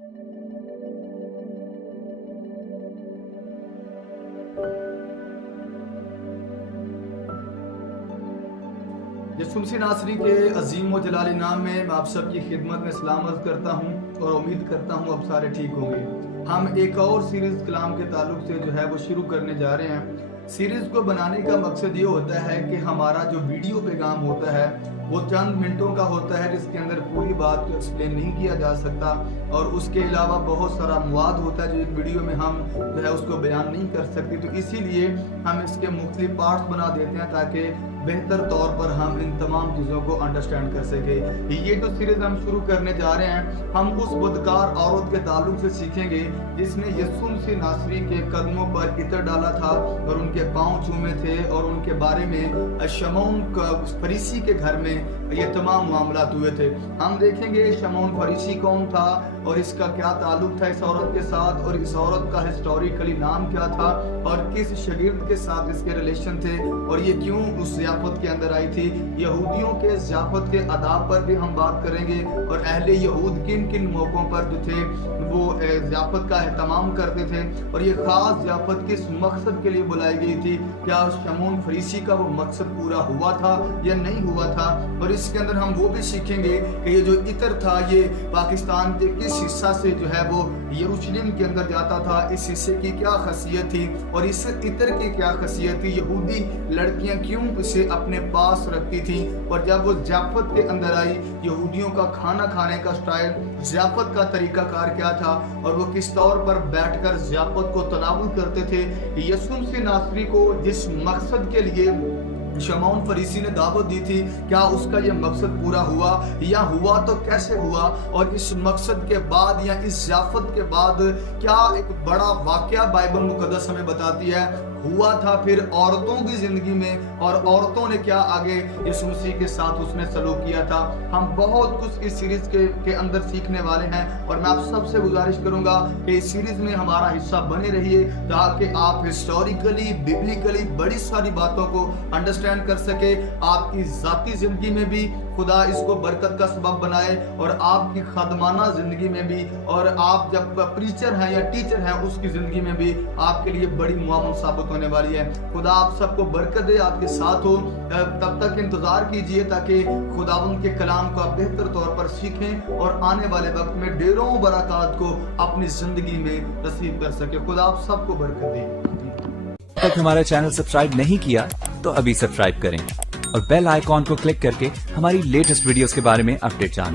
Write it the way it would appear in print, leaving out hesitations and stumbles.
यसुम मसीह नासरी के अजीम व जलाली नाम में मैं आप सबकी खिदमत में सलाम अर्ज करता हूं और उम्मीद करता हूं अब सारे ठीक होंगे। हम एक और सीरीज कलाम के ताल्लुक से जो है वो शुरू करने जा रहे हैं। सीरीज को बनाने का मकसद ये होता है कि हमारा जो वीडियो पैगाम होता है वो चंद मिनटों का होता है, जिसके अंदर पूरी बात को एक्सप्लेन नहीं किया जा सकता, और उसके अलावा बहुत सारा मवाद होता है जो एक वीडियो में हम जो है उसको बयान नहीं कर सकते। तो इसीलिए हम इसके मुख्तलिफ पार्ट्स बना देते हैं ताकि बेहतर तौर पर हम इन तमाम चीज़ों को अंडरस्टैंड कर सके। ये जो सीरीज हम शुरू करने जा रहे हैं, हम उस बदकार औरत के ताल्लुक से सीखेंगे जिसने यसुम मसीह नासरी के कदमों पर इत्र डाला था और उनके पांव चूमे थे, और उनके बारे में शमौन फरीसी के घर में ये तमाम मामला हुए थे। हम देखेंगे शमौन फरीसी कौन था और इसका क्या ताल्लुक था इस औरत के साथ, और इस औरत का हिस्टोरिकली नाम क्या था, और किस शागिर्द के साथ इसके रिलेशन थे, और ये क्यों उस ज़ियाफत के अंदर आई थी। यहूदियों के ज़ियाफत के आदाब पर भी हम बात करेंगे, और अहले यहूद किन किन मौक़ों पर जो थे वो ज़ियाफत का एहतमाम करते थे, और ये ख़ास ज़ियाफत किस मकसद के लिए बुलाई गई थी। क्या शमौन फरीसी का वो मकसद पूरा हुआ था या नहीं हुआ था। और इसके अंदर हम वो भी सीखेंगे कि ये जो इत्र था ये पाकिस्तान के किस हिस्सा से जो है वो यरूशलेम के अंदर जाता था, इस हिस्से की क्या खासियत थी, और इस इत्र की क्या खासियत थी। यहूदी लड़कियां क्यों इसे अपने पास रखती थी, और जब वो ज़ियाफत के अंदर आई यहूदियों का खाना खाने का स्टाइल, ज़ियाफत का तरीकाकार क्या था, और वो किस तौर पर बैठकर ज़ियाफत को तनावुल करते थे। यसुम मसीह नासरी को जिस मकसद के लिए शमौन फरीसी ने दावत दी थी, क्या उसका ये मकसद पूरा हुआ, या हुआ तो कैसे हुआ, और इस मकसद के बाद या इस ज़ियाफत के बाद क्या एक बड़ा वाकया बाइबल मुकद्दस हमें बताती है हुआ था फिर औरतों की जिंदगी में, और औरतों ने क्या आगे यीशु मसीह के साथ उसने सलूक किया था। हम बहुत कुछ इस सीरीज के अंदर सीखने वाले हैं, और मैं आप सबसे गुजारिश करूंगा कि इस सीरीज में हमारा हिस्सा बने रहिए ताकि आप हिस्टोरिकली बिब्लिकली बड़ी सारी बातों को अंडरस्टैंड कर सके। आपकी जाती जिंदगी में भी खुदा इसको बरकत का सबब बनाए, और आपकी खदमाना जिंदगी में भी, और आप जब प्रीचर हैं या टीचर हैं उसकी जिंदगी में भी आपके लिए बड़ी मुआवन साबित होने वाली है। खुदा आप सबको बरकत दे, आपके साथ हो। तब तक इंतजार कीजिए ताकि खुदावंद के कलाम को आप बेहतर तौर पर सीखें और आने वाले वक्त में ढेरों बरकत को अपनी जिंदगी में नसीब कर सके। खुदा आप सबको बरकत दे। तक हमारा चैनल सब्सक्राइब नहीं किया तो अभी सब्सक्राइब करें और बेल आइकॉन को क्लिक करके हमारी लेटेस्ट वीडियोस के बारे में अपडेट जानें।